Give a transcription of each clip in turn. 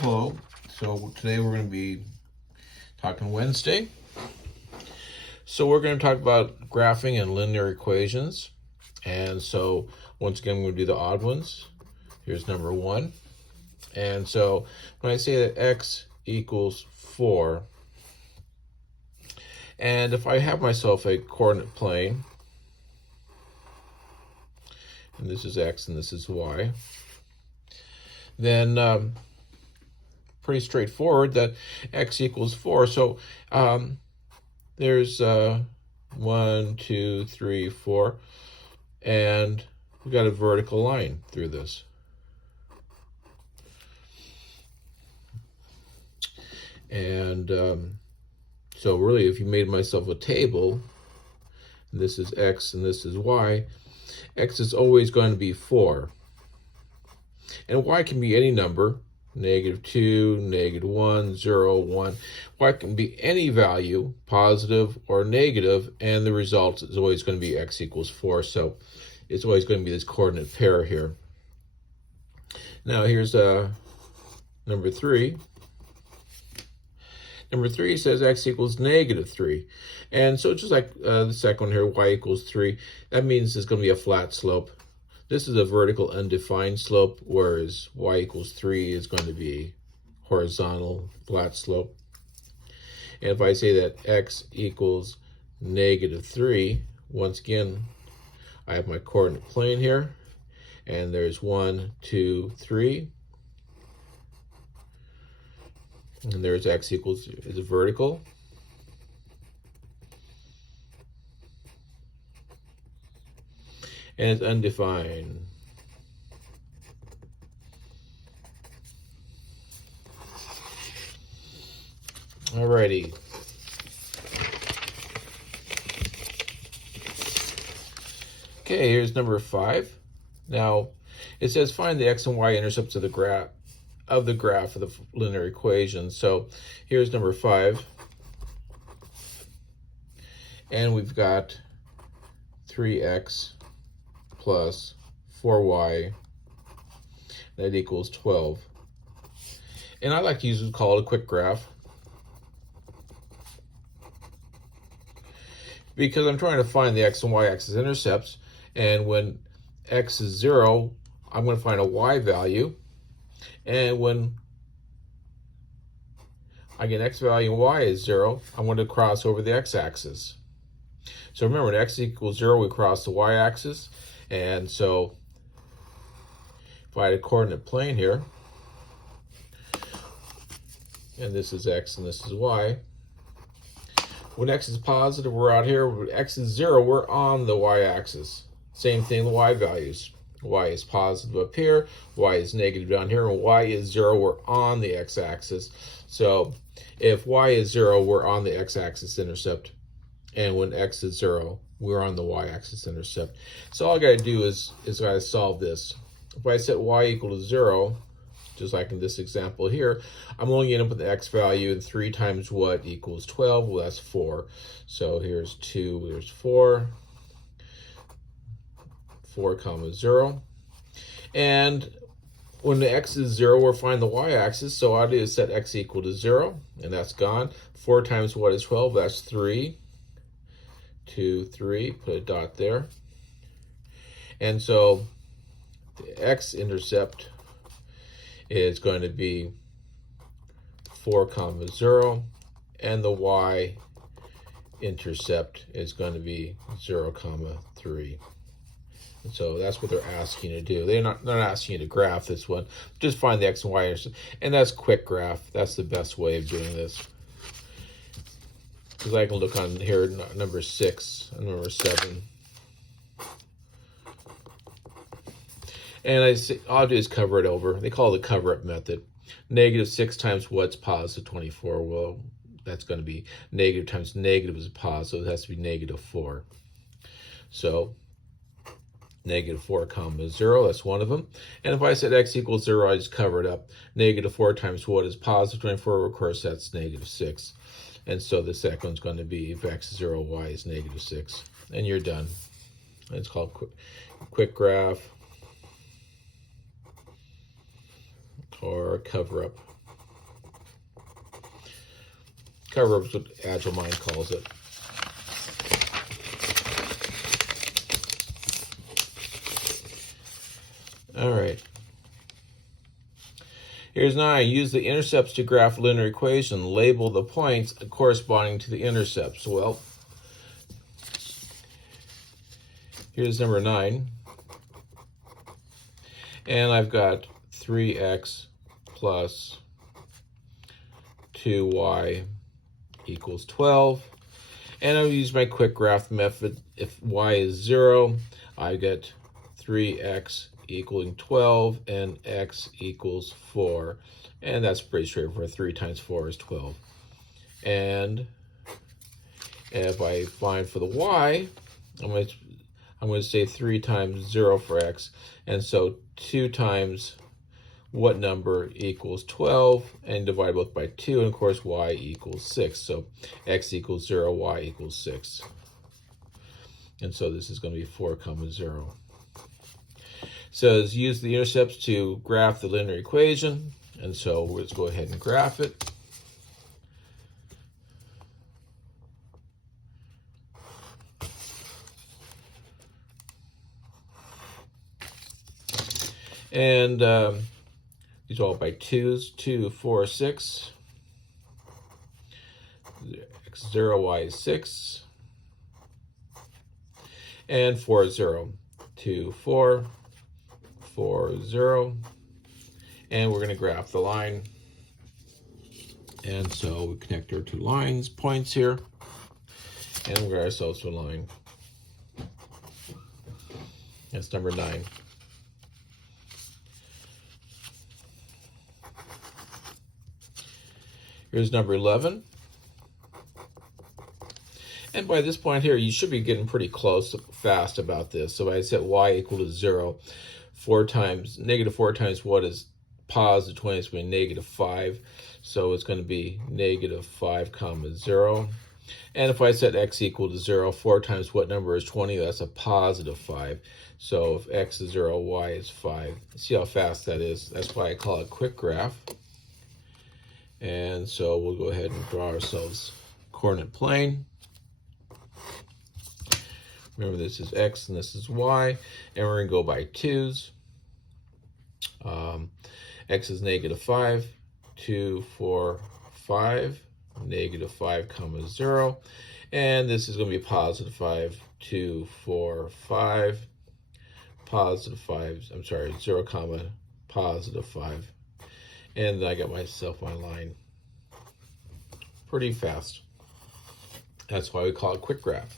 Hello. So today we're going to be talking Wednesday. So we're going to talk about graphing and linear equations. And so once again, we're going to do the odd ones. Here's number 1. And so when I say that x equals 4, and if I have myself a coordinate plane, and this is x and this is y, then pretty straightforward that x equals 4. So there's 1, 2, 3, 4, and we've got a vertical line through this. And so really, if you made myself a table, and this is x and this is y, x is always going to be 4. And y can be any number, -2, -1, 0, 1. Y can be any value, positive or negative, and the result is always going to be x equals 4. So it's always going to be this coordinate pair here. Now here's number 3. Number 3 says x equals -3. And so just like the second one here, y equals 3, that means it's going to be a flat slope. This is a vertical undefined slope, whereas y equals 3 is going to be horizontal flat slope. And if I say that x equals -3, once again, I have my coordinate plane here, and there's 1, 2, 3. And there's x equals, is vertical. And it's undefined. Alrighty. Okay, here's number 5. Now, it says find the x and y intercepts of the graph of the linear equation. So here's number 5. And we've got 3x plus 4y, that equals 12. And I like to use what's called a quick graph, because I'm trying to find the x and y axis intercepts, and when x is 0, I'm going to find a y value, and when I get x value and y is 0, I'm going to cross over the x-axis. So remember, when x equals 0, we cross the y-axis. And so if I had a coordinate plane here, and this is x and this is y, when x is positive, we're out here. When x is 0, we're on the y-axis. Same thing, the y values. Y is positive up here, y is negative down here, and y is 0, we're on the x-axis. So if y is 0, we're on the x-axis intercept. And when x is 0, we're on the y-axis intercept. So all I got to do is I got to solve this. If I set y equal to 0, just like in this example here, I'm only going to put the x value, and 3 times what equals 12? Well, that's 4. So here's 2, here's 4. 4 comma 0. And when the x is 0, we'll find the y-axis. So all I do is set x equal to 0, and that's gone. 4 times what is 12? That's 3. 2, 3, put a dot there. And so the x-intercept is going to be 4 comma 0, and the y-intercept is going to be 0 comma 3. And so that's what they're asking you to do. They're not asking you to graph this one. Just find the x and y intercept, and that's quick graph. That's the best way of doing this. Because I can look on here, number 6 and number 7. And I'll just cover it over. They call it the cover-up method. -6 times what's positive 24? Well, that's going to be negative times negative is positive. It has to be -4. So -4 comma 0, that's one of them. And if I said x equals 0, I just cover it up. -4 times what is positive 24? Of course, that's -6. And so the second one's going to be if x is 0, y is -6. And you're done. It's called quick graph or cover up. Cover up is what Agile Mind calls it. All right. Here's 9. Use the intercepts to graph a linear equation. Label the points corresponding to the intercepts. Well, here's number 9. And I've got 3x plus 2y equals 12. And I'll use my quick graph method. If y is 0, I get 3x equaling 12 and x equals 4. And that's pretty straightforward. 3 times 4 is 12. And if I find for the y, I'm going to say 3 times 0 for x. And so 2 times what number equals 12, and divide both by 2, and of course y equals 6. So x equals 0, y equals 6. And so this is going to be 4, 0. So it's use the intercepts to graph the linear equation. And so let's go ahead and graph it. And these are all by 2s. 2, 4, 6. X 0, y is 6. And 4, 0. 2, 4. 4, 0. And we're going to graph the line. And so we connect our 2 lines, points here. And we'll get ourselves to a line. That's number 9. Here's number 11. And by this point here, you should be getting pretty close fast about this. So I set y equal to 0. Negative 4 times what is positive 20, it's going to be negative 5. So it's going to be negative 5, 0. And if I set x equal to 0, 4 times what number is 20? That's a positive 5. So if x is 0, y is 5. See how fast that is? That's why I call it quick graph. And so we'll go ahead and draw ourselves coordinate plane. Remember, this is x and this is y, and we're going to go by 2s. X is negative 5, 2, 4, 5, negative 5, 0. And this is going to be positive 5, 2, 4, 5, positive 5, 0, positive 5. And then I got myself my line pretty fast. That's why we call it quick graph.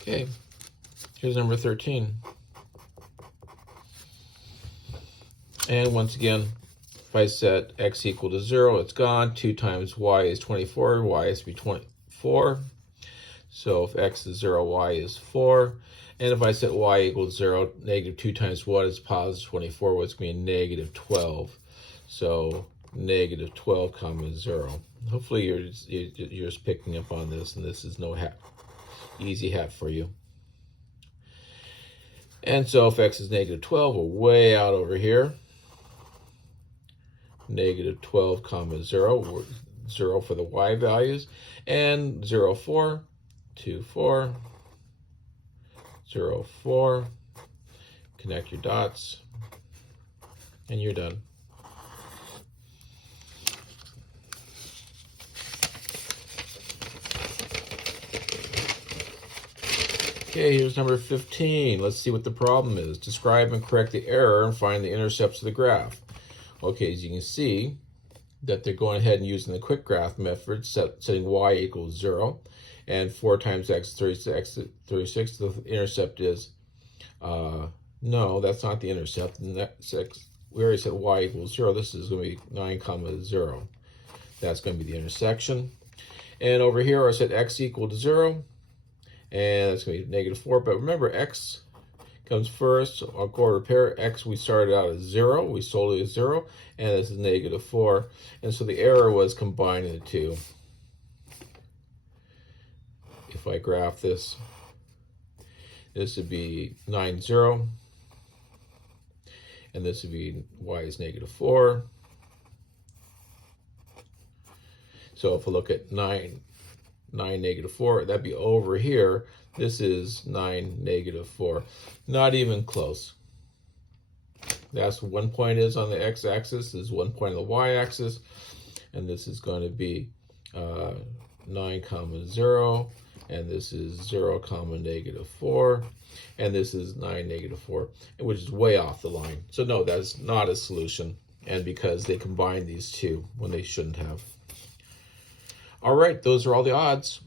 Okay, here's number 13. And once again, if I set x equal to 0, it's gone. 2 times y is 24. Y has to be 24. So if x is 0, y is 4. And if I set y equals 0, negative 2 times what is positive 24? What's going to be negative 12. So negative 12, 0. Hopefully you're just picking up on this, and this is no easy hat for you. And so if x is negative 12, we're way out over here. Negative 12, 0. 0 for the y values. And 0, 4. 2, 4, 0, 4, connect your dots, and you're done. Okay, here's number 15. Let's see what the problem is. Describe and correct the error and find the intercepts of the graph. Okay, as you can see, that they're going ahead and using the quick graph method, setting y equals 0. And 4 times x, 36. The intercept is, no, that's not the intercept. We already said y equals 0. This is going to be 9, 0. That's going to be the intersection. And over here, I said x equal to 0. And that's going to be negative 4. But remember, x comes first. I'll go repair x. We started out as 0. We sold it as 0. And this is negative 4. And so the error was combining the two. If I graph this, This would be 9, 0. And this would be y is -4. So if we look at 9, -4, that'd be over here. This is 9, -4. Not even close. That's 1 point is on the x-axis. This is 1 point on the y-axis. And this is going to be 9, 0. And this is 0, -4. And this is 9, -4, which is way off the line. So no, that's not a solution. And because they combined these two when they shouldn't have. All right, those are all the odds.